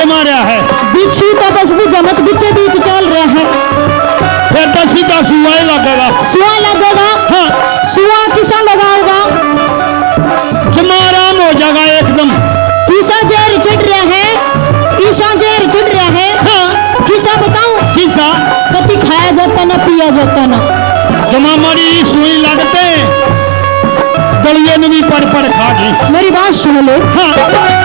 ये मारा है बिच्छू तो बस बुझा मत बीचे बीच चल रहा है। फिर तो सीधा सुआ ही लगेगा। सुआ लगेगा? हाँ। सुआ किसा लगाएगा? जमाराम हो जाएगा एकदम। किसा जहर चढ़ रहा है? ईसा जहर चढ़ रहा है? हाँ। किसा बताऊं? किसा कभी खाया जाता ना पिया जाता ना। जमा मरी सुई लगते गलिए में भी पड़ खा गई। मेरी बात सुन लो। हाँ।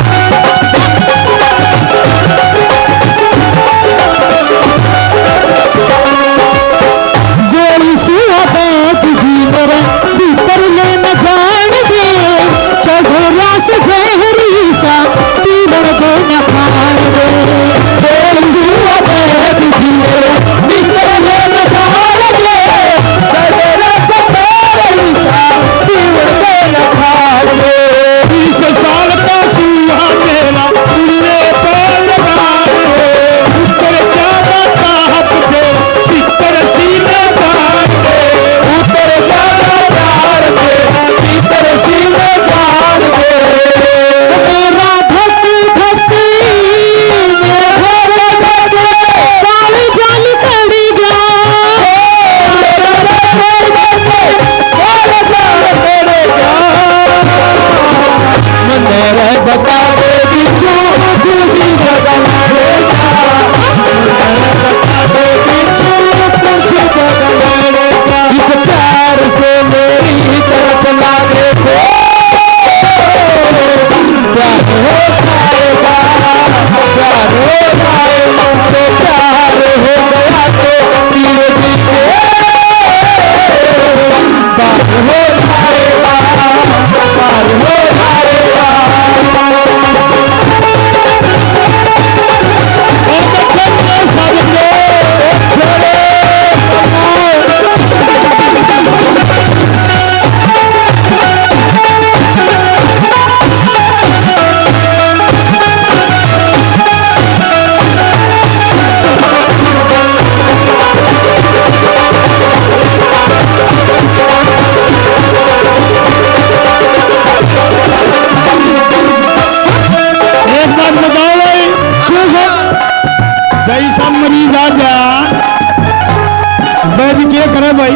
करे भाई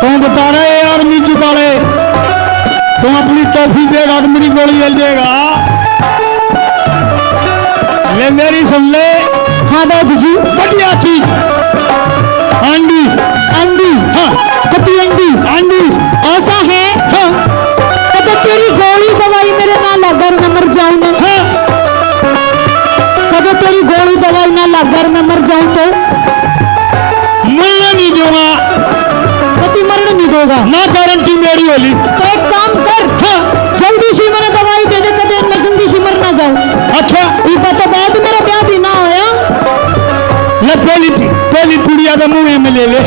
तुम बता रहे आर्मी चुकाले तुम अपनी टॉफी देगा तो मेरी गोली जल देगा। ले मेरी सुन ले। हाँ बाबू जी। बढ़िया चीज अंडी। अंडी? हाँ। कति अंडी? अंडी। ऐसा है? हाँ। कभी तेरी गोली दवाई मेरे ना लगर मैं मर जाऊं ना। हाँ। कभी तेरी गोली दवाई ना लगर मैं मर जाऊं तो मरने नहीं दूंगा। कति मरने नहीं देगा? ना गारंटी मेरी होली। तो एक काम कर। हाँ। जल्दी से मैंने दवाई दे दे कदे मैं जल्दी से मर ना जाऊं। अच्छा इस तो बाद मेरा ब्याह भी ना होया। ले पहली पुड़िया का मुंह में ले ले।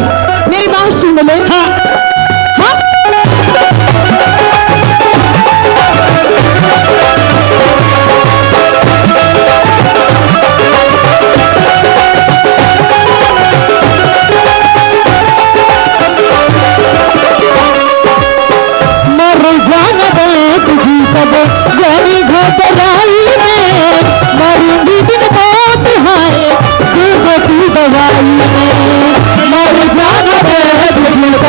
मेरी बात सुन ले। हाँ। हाँ? गली घबराई में मरूंगी दिन बहुत हाय दूध की दवाई में मर जाना तुझको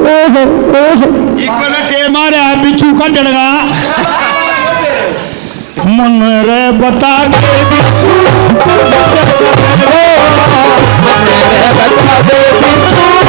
ਇੱਕ ਵੇਲੇ ਮਾਰਿਆ ਪਿੱਛੂ ਕੱਢਣਗਾ ਮਨ ਰੇ ਬਤਾ ਕੇ ਪਿੱਛੂ ਮਨ ਰੇ ਬਤਾ ਕੇ ਪਿੱਛੂ